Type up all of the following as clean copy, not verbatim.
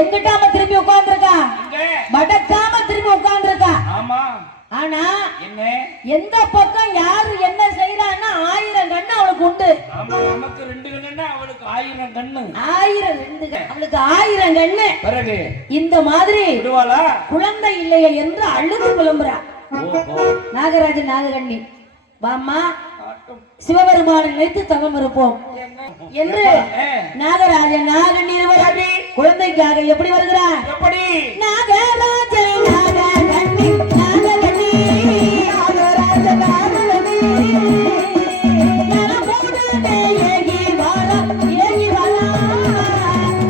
எங்கிட்டாம திரும்பி உட்கார்ந்துருக்கா, மடக்காம திரும்பி உட்கார்ந்துருக்கா. ஆமா. ஆனா என்ன எந்த பக்கம் யாரு என்ன செய்யறான்னா 1000 கண்ணு அவளுக்கு உண்டு. ஆமா, நமக்கு 2 கண்ணுன்னா அவளுக்கு 1000 கண்ணு. 1000 அவளுக்கு 1000 கண்ணு. பிறகு இந்த மாதிரி விடுவாளா? குழந்தை இல்லையே என்று அழுது புலம்புறா. நாகராஜன் நாககண்ணி, வாமா சிவபெருமானை நினைத்து தவம் இருப்போம் என்று நாகராஜன் நாககண்ணி குழந்தைக்காக எப்படி வருகிறார்? எப்படி? நாகராஜன் நாககண்ணி நாககண்ணி நாகராஜன் நாககண்ணி நலமுடனே ஏகி வாரா ஏகி வாரா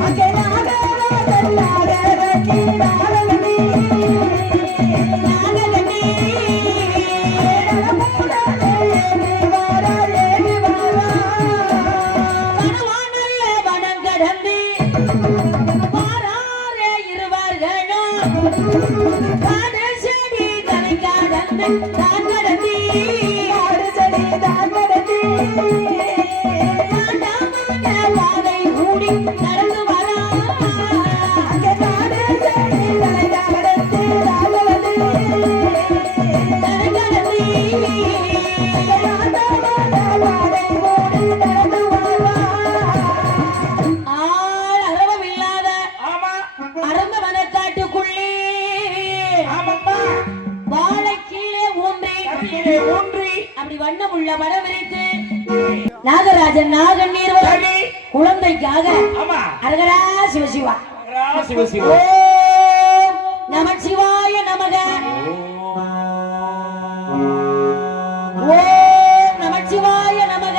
அங்கே நாகராஜன் நாககண்ணி நாககண்ணி நாககண்ணி நலமுடனே ஏகி வாரா ஏகி வாரா வனவானல்ல வனங்கடந்தி வாராரே இருவர்களும் காடு செடி தரைக்காடந்து தான் கடந்தி காடு செடி தான் கடந்தி மாட்டாமான பாதை கூடி நடந்து வரா அங்கே காடு செடி தரைக்காடந்து தான் கடந்தி தரை கடந்தி மாட்டாமான பாதை கூடி நடந்து வரா. ஆள் அரவம் இல்லாத அறந்த வனக்காட்டுக்குள்ளே வாழை கீழே ஊன்றி அப்படி வண்ணம் உள்ள மரம் விரித்து நாகராஜன் நாகண்ணீர் குழந்தைக்காக அரகரா சிவசிவா ஓம் நமச்சிவாய நமக ஓம் நமச்சிவாய நமக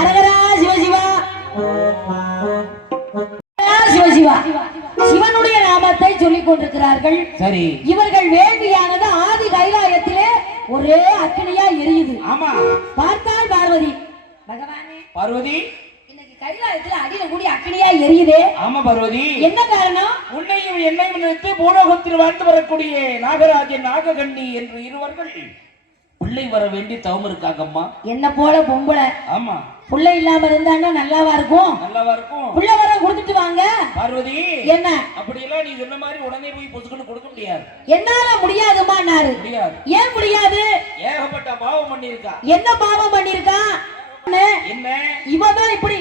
அரகரா சிவசிவா சிவசிவா சிவனுடைய நாமத்தை சொல்லிக் கொண்டிருக்கிறார்கள். சரி, இவர்கள் வேண்டியானது ஆதி கைலாயத்திலே ஒரே அக்கினியா எரியுது. ஆமா, பார்த்தால் பார்வதி பகவானே பார்வதி இன்னைக்கு கைலாயத்துல அடியில கூடி அக்கினியா எரியுதே. ஆமா பார்வதி, என்ன காரணம்? உன்னையும் என்னையும் நினைத்து பூலோகத்தில் வாழ்ந்து வரக்கூடிய நாகராஜன் நாககண்ணி என்று இருவர்கள் பிள்ளை வர வேண்டி தவம் இருக்காங்கம்மா. என்ன போல பொம்பளை. ஆமா, புள்ளை இல்லாம இருந்தான்னா நல்லாவா இருக்கும்? நல்லாவா இருக்கும். புள்ள வர கொடுத்துட்டு வாங்க பார்வதி. என்ன அப்படி எல்லாம் நீ சொன்ன மாதிரி உடனே போய் பொசுக்குன்னு கொடுக்க முடியாது. என்னால முடியாதுமான்னாரு. முடியாது. ஏன் முடியாது? ஏகப்பட்ட பாவம் பண்ணிருக்கா. என்ன பாவம் பண்ணிருக்கா? என்ன இவதான் இப்படி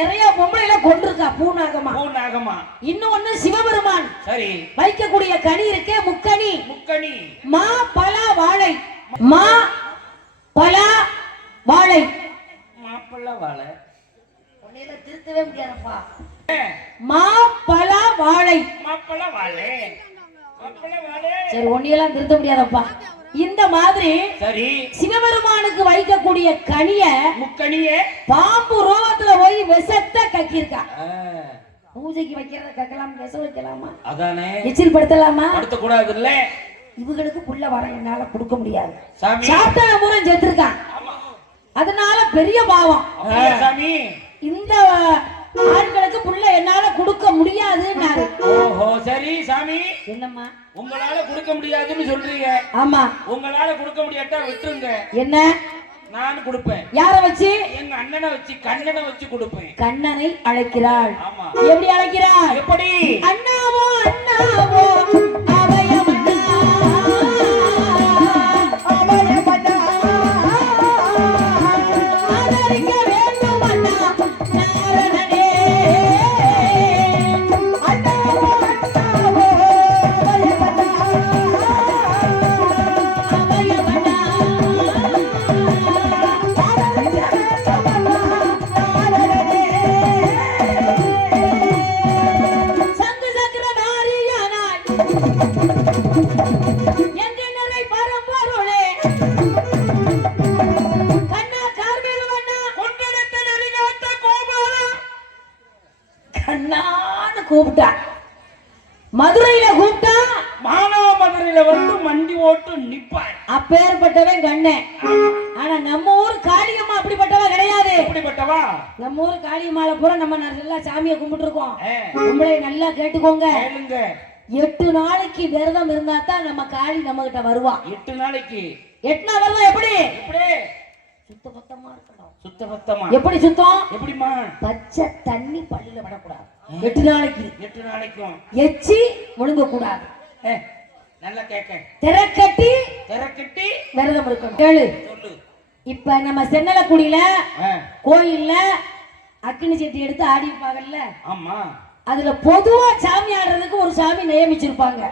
நிறைய பொம்பளைல கொண்டிருக்கா. பூநாகமா. இன்னொன்னு சிவபெருமான் சரி வைக்கக்கூடிய கனி இருக்கே முக்கணி. மா பலா வாழை. மா பலா வாழை. மாப்பழ வாழை உன்னையில திருத்தவே முடியாதப்பா. மா பலா வாழை. மாப்பழ வாழை. சரி, ஒன்னையெல்லாம் திருத்த முடியாதப்பா. இந்த மாதிரி சரி சிவபெருமானுக்கு வைக்கக்கூடிய கனிய முக்கணிய பாம்பு ரோகத்துல போய் விஷத்தை கக்கிருக்கா. பூஜைக்கு வைக்கிறத கக்கலாம், விஷம் வைக்கலாமா? அதானே எச்சில் படுத்தலாமா? படுத்த கூடாது இல்ல. இவங்களுக்கு புள்ள வர என்னால கொடுக்க முடியாது. சாப்பிட்ட முறை செத்துருக்கான், அதனால பெரிய பாவம். இந்த ஆட்களுக்கு புள்ள என்னால கொடுக்க முடியாதுன்னாரு. ஓஹோ சரி சாமி. என்னம்மா உங்களால கொடுக்க முடியாதுன்னு சொல்றீங்க? ஆமா, உங்களால கொடுக்க முடியாட்டா விட்டுருங்க. என்ன நான் கொடுப்பேன். யார வச்சு? எங்க அண்ணனை வச்சு, கண்ணனை வச்சு கொடுப்பேன். கண்ணனை அழைக்கிறாள். ஆமா, எப்படி அழைக்கிறாள்? எப்படி? அண்ணாவோ அண்ணாவோ அபயமண்ணா அபயமண்ணா ஆதரிக்க வேண்டும் அண்ணா நாரணனே. அண்ணாவோ அண்ணாவோ அபயமண்ணா அபயமண்ணா ஆதரிக்க வேண்டும் அண்ணா நாரணனே. சங்கு சக்கர நாரியானாய் எங்கனரை பரம்பொருளே கண்ணா கார்மேலுவண்ணா கொண்டெடுத்த நரிகாட்ட கோபாலா கண்ணான்னு கூப்பிட்டா. மதுரையில கூப்பிட்டா மானவ மதுரையில வந்து மண்டி ஓட்டு நிப்பார். அப்பேற்பட்டவன் கண்ணே. ஆனா நம்ம ஊர் காளியம்மா அப்படிப்பட்டவ கிடையாது. எப்படிப்பட்டவா? நம்ம ஊர் காளியம்மால பூரா நம்ம நல்லா சாமியை கும்பிட்டு இருக்கோம். உங்களை நல்லா கேட்டுக்கோங்க. 8 நாளைக்கு விரதம் இருந்தா தான் நம்ம காளி நம்ம கிட்ட வருவா. 8 நாளைக்கு 8 நாள் வரலாம். எப்படி? சுத்த பத்தமா இருக்கணும். சுத்த பத்தமா எப்படி சுத்தம்? எப்படிமா? பச்சை பண்ணக்கூடாது. 8 நாளைக்கு 8 நாளைக்கும் எச்சி முழுங்க கூடாது. நல்லா கேட்க. திரக்கட்டி விரதம் இருக்கணும். கேளு. சொல்லு. இப்ப நம்ம சென்னலக்குடியில கோயில்ல அக்கினி சட்டி எடுத்து ஆடிப்பாங்கல்ல. ஆமா. அதுல பொதுவா சாமி ஆடுறதுக்கு ஒரு சாமி நியமிச்சிருப்பாங்க.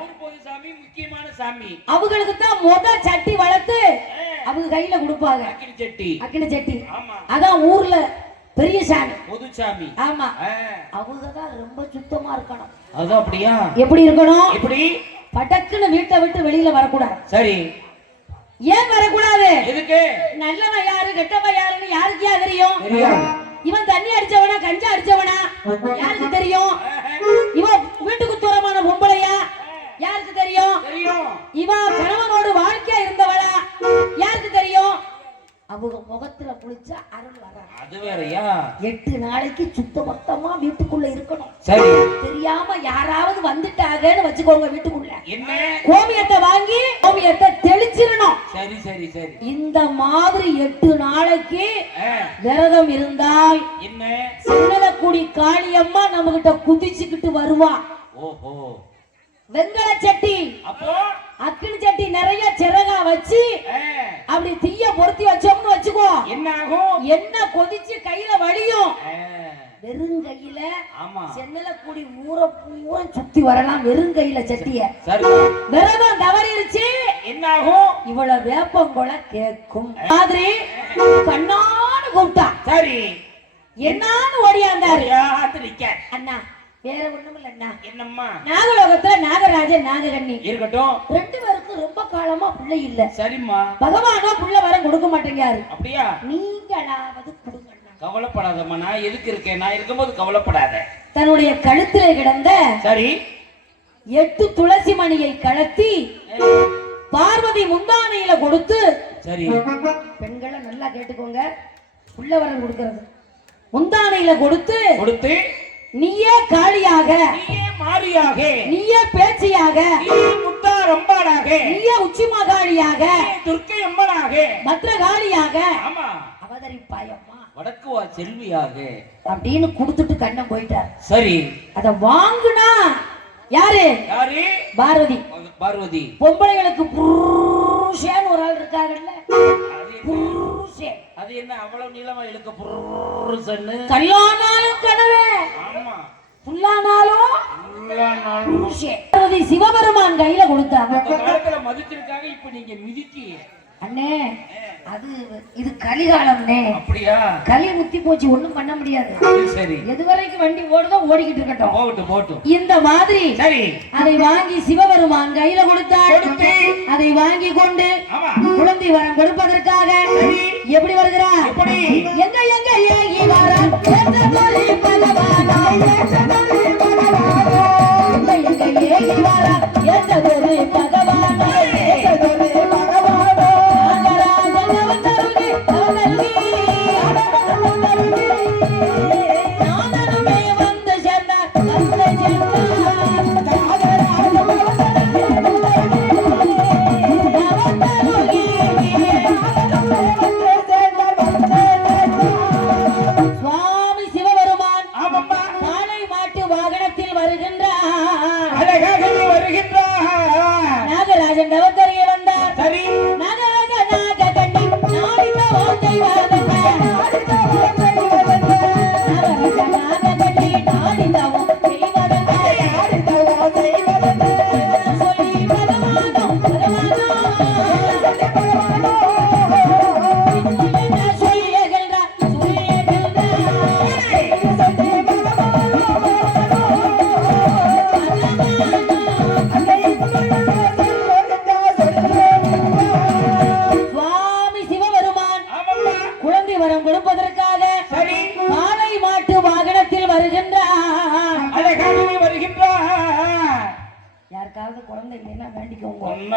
சாமி முக்கியமான சாமி. அவங்களுக்கு தான் சட்டி வளர்த்து அவங்க கையில கொடுப்பாங்க. அக்கினி சட்டி. அதான் ஊர்ல பெரிய சாமி, பொது சாமி. ஆமா. அவங்க தான் ரொம்ப சுத்தமா இருக்கணும். அது அப்படியா? எப்படி இருக்கணும்? எப்படி? படக்குன்னு வீட்டை விட்டு வெளியில வரக்கூடாது. சரி. ஏன் வரக்கூடாது? எதுக்கு? நல்லவன் யாரு கெட்டவன் யாருன்னு யாருக்கே தெரியும்? இவன் தண்ணி அடிச்சவனா கஞ்சா அடிச்சவனா யாருக்கு தெரியும்? இவன் வீட்டுக்கு தூரமான பொம்பளையா யாருக்கு தெரியும்? இவன் கணவனோடு வாழ்க்கையா இருந்தவளா யாருக்கு தெரியும்? அவங்க முகத்துல குளிச்சா அருள் வர. அது வேறயா? 8 நாளைக்கு சுத்தபத்தமா வீட்டுக்குள்ள இருக்கணும். சரி. தெரியாம யாராவது வந்துட்டாங்கன்னு வச்சுக்கோங்க, வீட்டுக்குள்ள என்ன கோமியத்தை வாங்கி கோமியத்தை தெளிச்சிடணும். சரி சரி சரி. இந்த மாதிரி 8 நாளைக்கு விரதம் இருந்தால் என்ன சின்னலக்குடி காளியம்மா நம்ம கிட்ட குதிச்சுக்கிட்டு வருவா. ஓஹோ. வெங்கல சட்டி, அப்போ அக்கினி சட்டி நிறைய சிறகா வச்சு அப்படி தீய பொருத்தி வச்சோம்னு வச்சுக்கோ, என்ன ஆகும்? என்ன கொதிச்சு கையில வலியும். வெறும் கையில சென்னலக்குடி ஊரை பூரா சுத்தி வரலாம். வெறும் கையில சட்டிய. விரதம் தவறிருச்சு என்ன ஆகும்? இவ்வளவு வேப்பங்கொலை கேட்கும் மாதிரி கண்ணான்னு கூப்பிட்டா. சரி. என்னான்னு ஓடியாந்தாரு. அண்ணா வேற ஒண்ணும் இல்ல அண்ணா. என்னம்மா? நாகலோகத்துல நாகராஜன் நாககண்ணி இருக்கட்டும். 2 பேருக்கும் ரொம்ப காலமா பிள்ளை இல்ல. சரிம்மா. பகவானோ புள்ள வரம் கொடுக்க மாட்டேங்காரு. அப்படியா? நீங்களாவது கொடுங்க. கவலைப்படாதம்மா, நான் எதுக்கு இருக்கேன்? நான் இருக்கும்போது கவலைப்படாத. தன்னுடைய கழுத்திலே கிடந்த சரி 8 துளசி மணியை கலத்தி பார்வதி முந்தானையில கொடுத்து. சரி. பெண்களை நல்லா கேட்டுக்கோங்க, புள்ள வரம் கொடுக்கிறது முந்தானையில கொடுத்து நீயே காளியாக, நீயே மாரியாக, நீயே பேச்சியாக, நீயே முத்தா ரம்பாளாக, நீயே உச்சி மகாளியாக, துர்க்கை அம்மனாக, பத்ரகாளியாக ஆமா அவதரிப்பாயம்மா, வடக்குவா செல்வியாக அப்படின்னு கொடுத்துட்டு கண்ணன் போயிட்டார். சரி. அத வாங்குனா யாரு? யாரு? பார்வதி. பார்வதி. பொம்பளைகளுக்கு புருஷன் ஒரு ஆள் இருக்காங்கல்ல, புருஷன். அது என்ன அவ்வளவு நீளமா இழுக்க புருஷன்னு? கல்யாணாலும் கனவே. ஆமா. புல்லானாலும் புருஷன். பார்வதி சிவபெருமான் கையில கொடுத்தாங்க. அந்த காலத்துல மதிச்சிருக்காங்க, இப்ப நீங்க மிதிக்கி. அண்ணே அது இது கலிகாலம்னே. அப்படியா? களி முத்தி போச்சு, ஒண்ணும் பண்ண முடியாது. சரி. எது வரைக்கும் வண்டி ஓடுதோ ஓடிக்கிட்டு இருக்கட்டும். போகட்டும் போகட்டும். இந்த மாதிரி சரி அதை வாங்கி சிவபெருமான் கையில கொடுத்தார். அதை வாங்கி கொண்டு குழந்தை வரம் கொடுப்பதற்காக எப்படி வருகிறார்? எங்க எங்க ஏகி வரம் என்ற தொழி பகவானா, எங்க ஏகி வரம் என்ற தொழி பகவானா,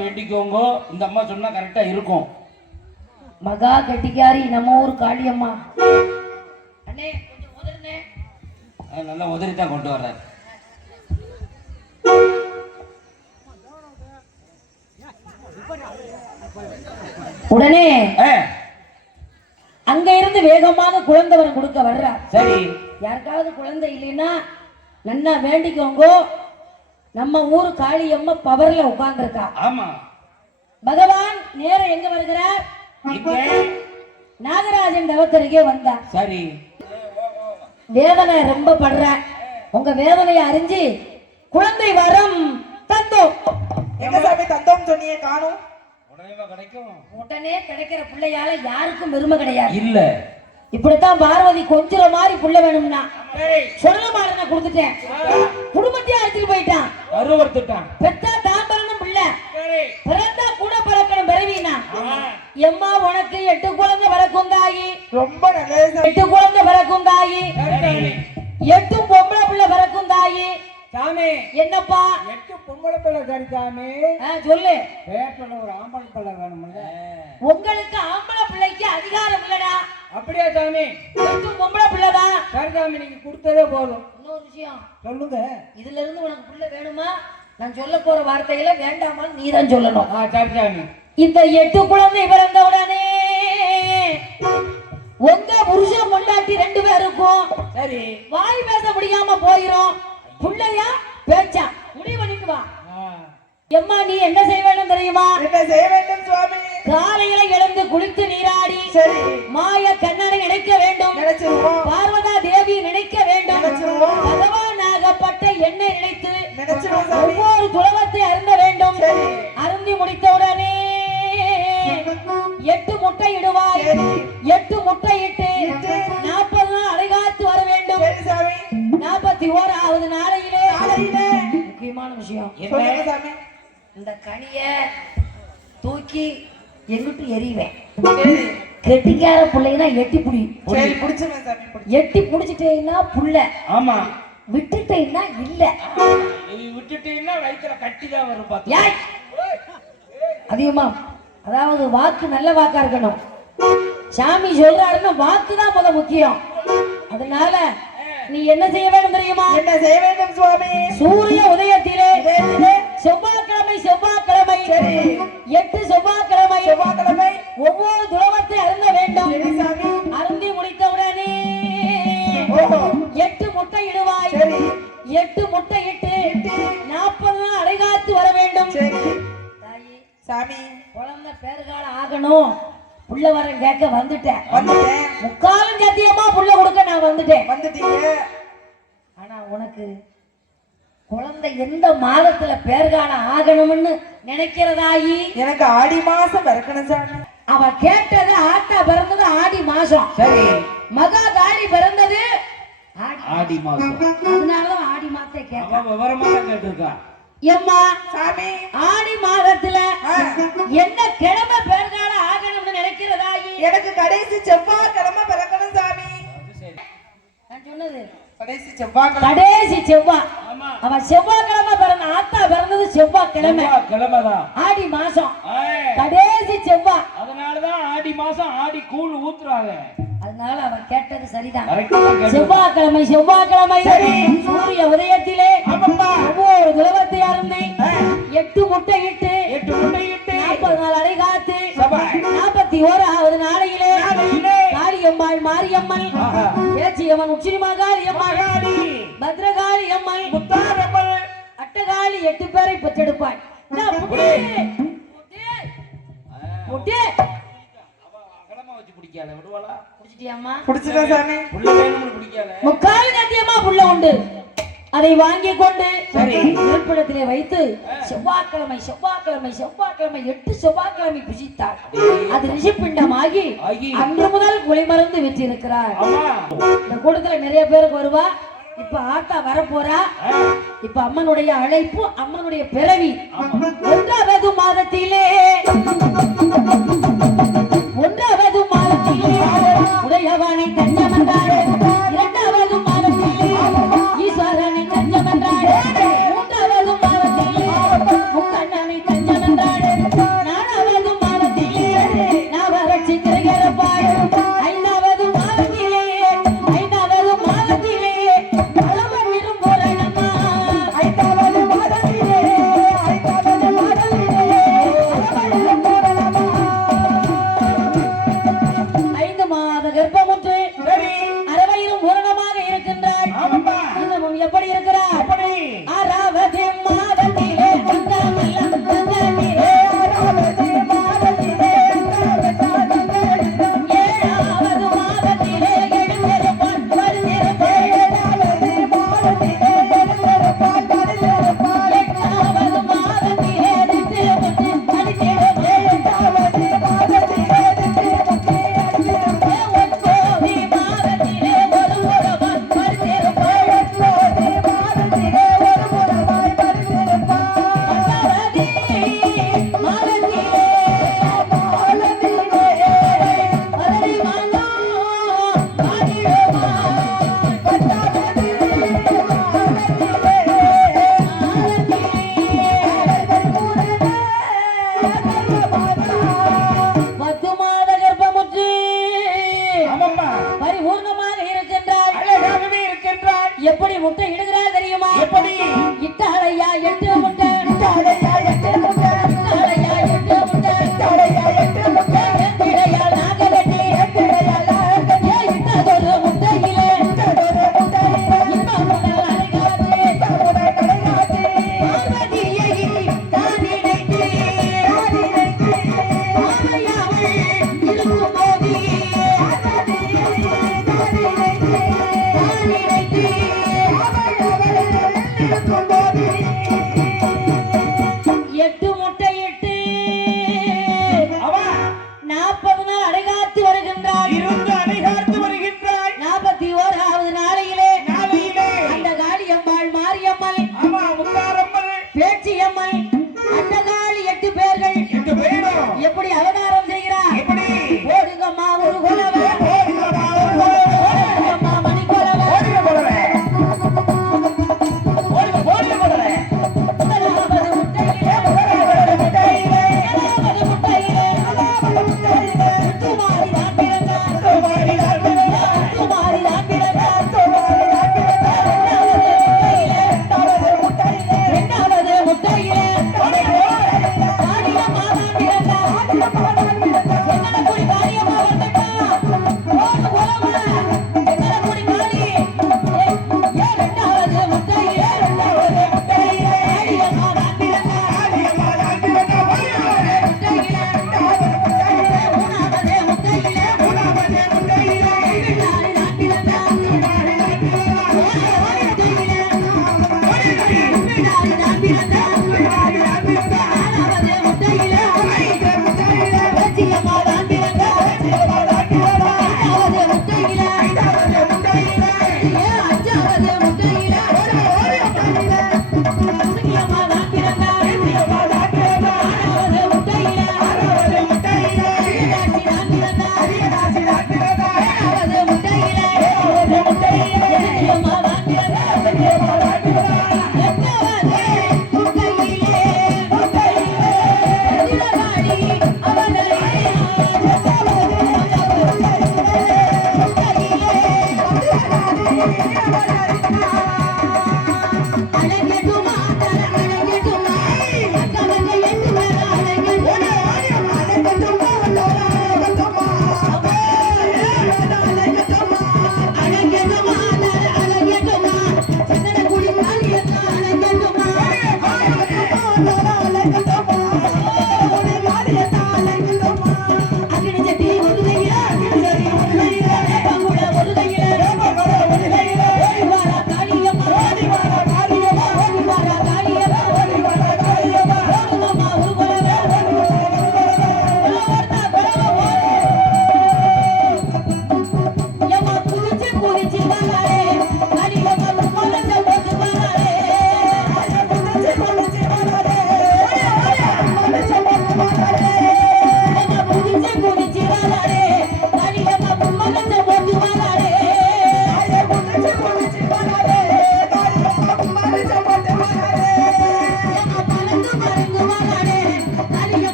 வேண்டிக்கோங்க. இந்த அம்மா சொன்னா கரெக்டா இருக்கும். மகா கெட்டிக்காரி நம்ம ஊர் காளியம்மா. அண்ணே கொஞ்சம் உதறனே. நல்லா உதறி தான் கொண்டு வர்றாரு. உடனே அங்க இருந்து வேகமாக குழந்தை வரம் கொடுக்க வர்றார். சரி, யாருக்காவது குழந்தை இல்லைன்னா நன்னா வேண்டிக்கோங்க. நம்ம ஊரு காளியம்மா பவர்ல உட்கார்ந்துருக்கா. ஆமா, பகவான் நேரம் எங்க வருகிறார்? இங்க நாகராஜன் தவத்தருகே வந்தார். சரி, வேதனை ரொம்ப படுற, உங்க வேதனையை அறிஞ்சு குழந்தை வரம் தந்தோம். எங்க சாமி தந்தோம் சொன்னியே காணோம்? உடனே கிடைக்கும். உடனே கிடைக்கிற பிள்ளையால யாருக்கும் பெருமை கிடையாது. இல்ல, இப்படித்தான் பார்வதி கொஞ்சிற மாதிரி புள்ள வேணும்னா சொல்ல மாடனை கொடுத்துட்டேன். குடும்பத்தையே அழைச்சிட்டு போயிட்டான், அருவறுத்துட்டான். பெத்தா தாம்பரனும் பிள்ளை, பிறந்தா கூட பறக்கணும் பிறவினா. எம்மா உனக்கு 8 குழந்தை பிறக்கும் தாயி. ரொம்ப நல்லது 8 குழந்தை பிறக்கும் தாயி, 8 பொம்பளை பிள்ளை பிறக்கும் தாயி. சாமி. என்னப்பா 8 பொம்பளை பிள்ளை சரி சாமி. சொல்லு. பேட்டல ஒரு ஆம்பளை பிள்ளை வேணும்ல. உங்களுக்கு ஆம்பளை பிள்ளைக்கு அதிகாரம் இல்லடா. அப்படியே சாமி? 8 பொம்பளை பிள்ளைதான். சரி சாமி, நீங்க கொடுத்ததே போதும். இன்னொரு விஷயம் சொல்லுங்க. இதுல இருந்து உனக்கு பிள்ளை வேணுமா? நான் சொல்ல போற வார்த்தைகளை வேண்டாமா நீதான் சொல்லணும். சரி சாமி. இந்த 8 குழந்தை பிறந்த உடனே உங்க புருஷன் பொண்டாட்டி 2 பேருக்கும் சரி, வாய் பேச முடியாம போயிரும். புள்ளையா பேச்சா முடிவு பண்ணிட்டு வா. எம்மா நீ என்ன செய்ய வேண்டும் தெரியுமா? என்ன செய்ய வேண்டும் சுவாமி? காலையில எழுந்து குளித்து நீராடி சரி மாய கண்ணனை நினைக்க வேண்டும். நினைச்சிருவோம். பார்வதா தேவி நினைக்க வேண்டும். நினைச்சிருவோம். பகவானாகப்பட்ட எண்ணெய் நினைத்து நினைச்சிருவோம் சாமி. ஒவ்வொரு துளவத்தை அருந்த வேண்டும். சரி. அருந்தி முடித்தவுடனே 8 முட்டை இடுவாய். 8 முட்டை இட்டு 40 நாள் அடைகாத்து வர வேண்டும். சரி சாமி. 41வது நாளையிலே முக்கியமான விஷயம் சொல்லுங்க சாமி. இந்த கனிய தூக்கி எங்கிட்டு எறிவேன். சரி. கெட்டிக்கார பிள்ளைன்னா எட்டி புடி. சரி புடிச்சுங்க சாமி. எட்டி புடிச்சிட்டேன்னா புள்ள, ஆமா, விட்டுட்டேன்னா இல்ல. விட்டுட்டீங்கன்னா வயிற்றுல கட்டிதான் வரும். பாத்து ஏய், அதிகமா அதாவது வாக்கு நல்ல வாக்கா இருக்கணும். சாமி சொல்றாருன்னா வாக்கு தான் முத முக்கியம். அதனால நீ என்ன செய்ய வேண்டும் தெரியுமா? என்ன செய்ய வேண்டும் சுவாமி? சூரிய உதயத்திலே செவ்வாய்க்கிழமை 8 செவ்வாய்க்கிழமை ஒவ்வொரு துளவத்தை அருந்த வேண்டும். சரி சாமி. அருந்தி முடித்தவுடனே 8 முட்டை இடுவாய். 8 முட்டை இட்டு 40 நாள் அடைகாத்து வர வேண்டும். சரி தாயி சாமி. குழந்தை பேறுகால ஆகணும். புள்ள வரம் கேட்க வந்துட்டேன். வந்துட்டேன். முக்காலும் சத்தியமா புள்ள கொடுக்க நான் வந்துட்டேன். வந்துட்டீங்க. ஆனா உனக்கு குழந்தை எந்த மாதத்துல பேறுகால ஆகணும்னு நினைக்கிறதாயி? எனக்கு ஆடி மாசம் பிறக்கணும் சாமி. அவ கேட்டது ஆட்டா பிறந்தது ஆடி மாசம். சரி, மகா காளி பிறந்தது ஆடி மாசம். அதனாலதான் ஆடி மாசத்தை கேட்க. அவன் விவரமா தான் கேட்டிருக்கான். எம்மா சாமி. ஆடி மாதத்துல என்ன கிழமை பேறுகால ஆகணும்னு நினைக்கிறதாயி? எனக்கு கடைசி செவ்வாய்க்கிழமை பிறக்கணும் சாமி. நான் சொன்னது கடைசி செவ்வாய்க்கிழமை. கடைசி செவ்வாய். ஆமா, அவ செவ்வாய்க்கிழமை பிறந்த ஆத்தா பிறந்தது செவ்வாய்க்கிழமை கிழமைதான் ஆடி மாசம் கடைசி செவ்வாய். அதனாலதான் ஆடி மாசம் ஆடி கூழ் ஊத்துறாங்க. அதனால அவ கேட்டது சரிதான். செவ்வாய்க்கிழமை செவ்வாய்க்கிழமை சூரிய உதயத்திலே ஒவ்வொரு துளவத்தை அருந்தி 8 முட்டை இட்டு 40 நாள் அடை காத்து 41வது நாளையிலே காளியம்மாள் மாரியம்மன் பேச்சியம்மன் உச்சினிமாகாளி அம்மாள் பத்ரகாளி அம்மாள் முத்தாரம்மன் அட்டகாளி 8 பேரை பெற்றெடுப்பாள். முக்கால் கத்தியமா புள்ள உண்டு. அதை வாங்கி கொண்டு இருப்பிடத்திலே வைத்து செவ்வாய்க்கிழமை 8 செவ்வாய்க்கிழமை புசித்தார். அது ரிஷிப்பிண்டமாகி அன்று முதல் குளிமருந்து விற்றிருக்கிறார். இந்த கூட்டத்துல நிறைய பேருக்கு வருவா. இப்ப ஆத்தா வரப்போறா. இப்ப அம்மனுடைய அழைப்பு, அம்மனுடைய பிறவி 1வது மாதத்திலே உடையவனை தஞ்சம் என்றாரே. 2வது மாதத்திலே ஈஸ்வரனை தஞ்சம் என்றாரே. 3வது மாதத்திலே முக்கண்ணனை தஞ்சம் என்றாரே. 4வது மாதத்திலே நவரட்சி திரையரப்பாய். 5வது மாதத்திலே அளவனிரும் பூரணமா. 5வது மாதத்திலே அளவனிரும் பூரணமா. 5 மாத எப்படி முட்டை இடுகிறா தெரியுமா? எப்படி? இட்டாளையா 8 முட்டை, இட்டாளையா 8 முட்டை, இட்டாளையா 8 முட்டை, இட்டாளையா 8 முட்டை, இடையால் நாகலட்டி, இடையால் நாகலட்டி, இட்டதொரு முட்டையிலே, இட்டதொரு முட்டையிலே, இன்பமுடன் அலைகாத்து, இன்பமுடன் அலைகாத்து, பார்வதியை தான் நினைத்து, ஆமையாவள் இருக்கும் போது, தான் நினைத்து, எட்டு முட்டையிட்டு அவா 40 நாள் அடைகாத்து வருகின்றாள். இருந்து அணைகாத்து வருகின்றாய். 41வது நாளையிலே நாளையிலே அந்த காளியம்மாள், மாரியம்மல், ஆமா முத்தாரம்மன் பேச்சியம்மல், அண்டகாளி 8 பேர்கள் 8 பேரும் எப்படி அவதாரம் செய்கிறார்? எப்படி? ஓடுங்கம்மா ஒரு குலவை, ஓடுங்கம்மா ஒரு குலவை, ஓடுங்கம்மா மணி குலவை, ஓடுங்க குலவை, ஓடுங்க குலவை. முதலாவது முட்டையிலே, முதலாவது முட்டையிலே, முதலாவது முட்டையிலே, முதலாவது முட்டையிலே, முத்துமாரி தான் பிறந்தார், முத்துமாரி தான் பிறந்தார், முத்துமாரி தான் பிறந்தார். முத்துமாரி தான் பிறந்தார். இரண்டாவது முட்டையிலே, இரண்டாவது முட்டையிலே, இரண்டாவது முட்டையிலே, காளியம்மா தான் பிறந்தார். எங்கனக்குடி காளியம்மா வந்துட்டா, ஓடு குலவை, எங்கனக்குடி காளி. இரண்டாவது முட்டையிலே, இரண்டாவது முட்டையிலே, காளியம்மா தான் பிறந்தார். காளியம்மா தான் பிறந்தார். முட்டையிலே, இரண்டாவது முட்டையிலே, மூணாவது முட்டையிலே, மூணாவது முட்டையிலே, பிள்ளாரி தான் பிறந்தார். பிள்ளாரி தான் பிறந்தார். மூணாவது முட்டையிலே, பிள்ளாரி தான் பிறந்தார். பிள்ளாரி தான் பிறந்தார். நாலாவது முட்டையிலே, ஐந்து முட்டையிலே, பேச்சியம்மா தான் பிறந்தார். ஐந்தாவதா பிறந்தார். ஐந்தாவது முட்டையிலே, ஐந்தாவது முட்டையிலே, அஞ்சாவது முட்டையிலே, ஆறாவது முட்டையிலே, முருகியம்மா தான் பிறந்தார். ஐந்தாவதா பிறந்தார். ஆறாவது முட்டையிலே, ஆறாவது முட்டையிலே, மீனாட்சி தான் பிறந்தார். அரியதாசி தான் பிறந்தார். ஏழாவது முட்டையிலே, ஏழாவது முட்டையிலே, எதிரியம்மா தான் பிறந்தார். சத்தியம்மா தான் பிறந்தார். எட்டாவது முட்டையிலே, எதிரகாளி அவளை அழகெட்டுமா, தர அழகெட்டுமா, அக்கவங்க 8 பேர் அழகெட்டுமா. அழகெட்டுமா, தர அழகெட்டுமா, சந்தனக்குடி காளியம்மா அழகெட்டுமா. அக்கினி சட்டி முதுகையில, வேப்பங்குள முதுகையில, ஓடிவாரா காளியம்மா.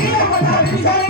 வீரப்பட்டா விசாரி